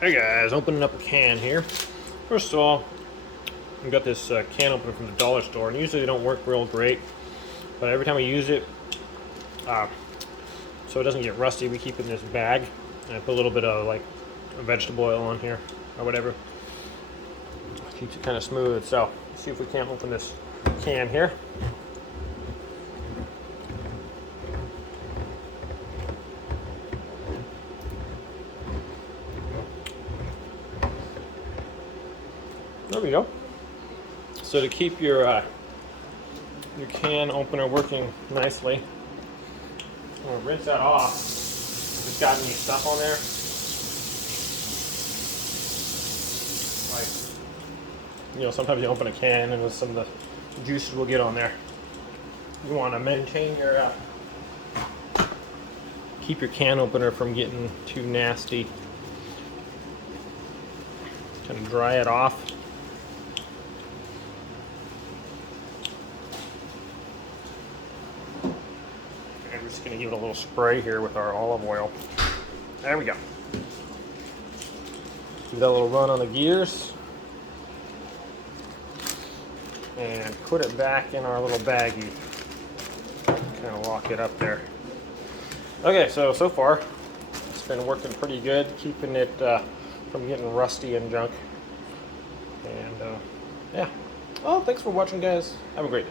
Hey guys, opening up a can here. First of all, we got this can opener from the dollar store, and usually they don't work real great, but every time we use it, so it doesn't get rusty, we keep it in this bag, and I put a little bit of like vegetable oil on here or whatever. Keeps it kind of smooth. So let's see if we can't open this can here. There we go. So to keep your can opener working nicely, I'm gonna rinse that off if it's got any stuff on there. Like, sometimes you open a can and some of the juices will get on there. You want to maintain your, keep your can opener from getting too nasty. Kind of dry it off. And we're just going to give it a little spray here with our olive oil. There we go. Give that a little run on the gears. And put it back in our little baggie. Kind of lock it up there. Okay, so far it's been working pretty good, keeping it from getting rusty and junk. And yeah. Well, thanks for watching, guys. Have a great day.